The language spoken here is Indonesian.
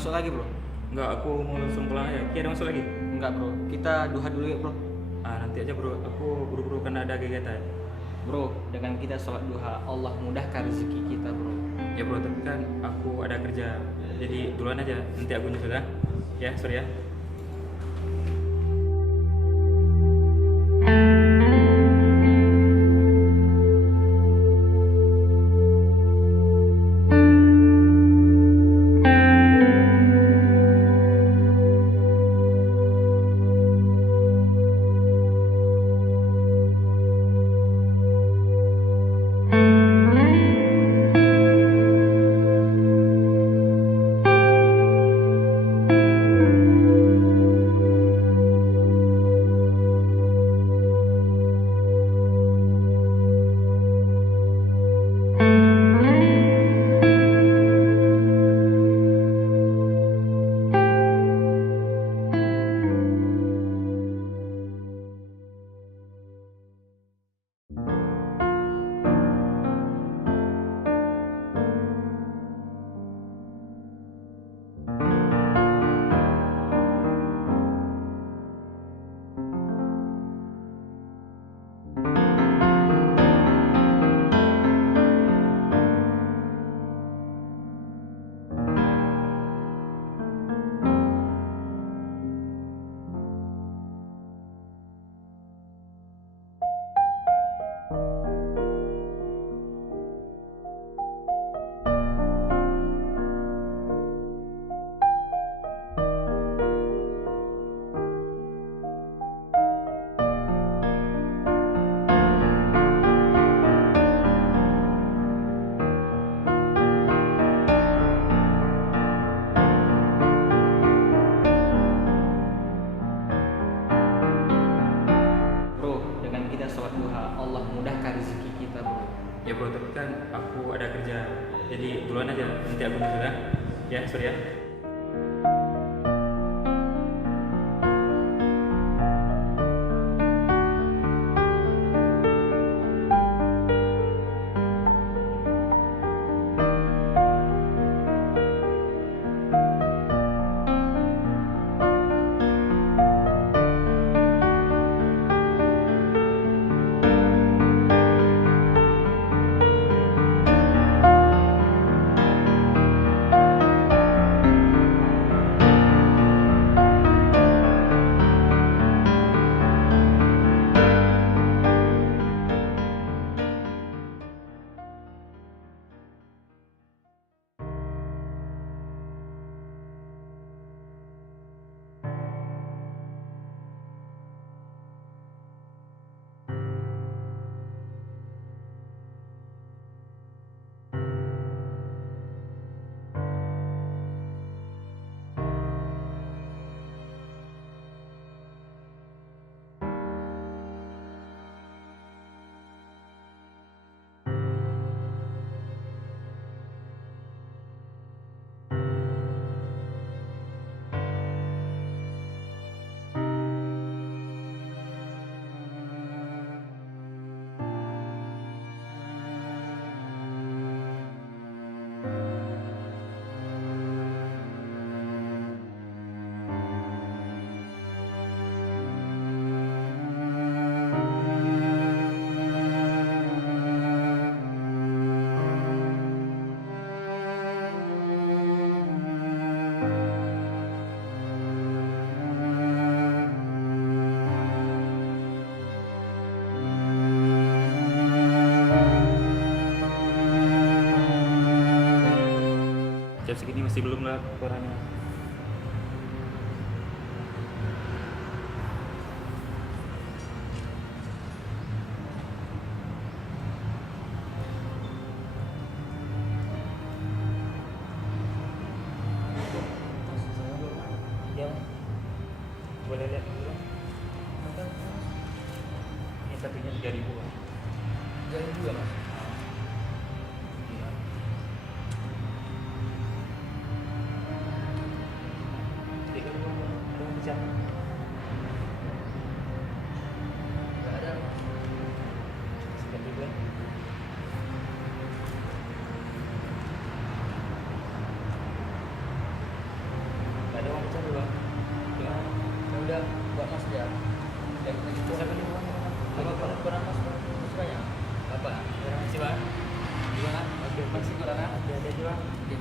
masuk lagi bro? Enggak, aku mau langsung pulang aja. Ki, ada masuk lagi? Enggak bro, kita duha dulu ya bro. Nanti aja bro, aku buru-buru kan ada kegiatan. Bro, dengan kita sholat duha, Allah mudahkan rezeki kita bro. Ya bro, tapi kan aku ada kerja. Jadi duluan aja, nanti aku nyusul ya. Ya, sorry ya. Bro, dengan kita sholat duha, Allah mudahkan rezeki kita bro. Ya bro, tapi kan aku ada kerja. Jadi duluan aja, nanti aku nyusul ya. Ya, sorry ya. Jam segini masih belum lah orangnya. Ya, boleh lihat dulu. Ini satunya 3.000 Bang. 3.000 ya mas? Nggak ada mas. Sekian juga. Masih kurang Ada juga. ya.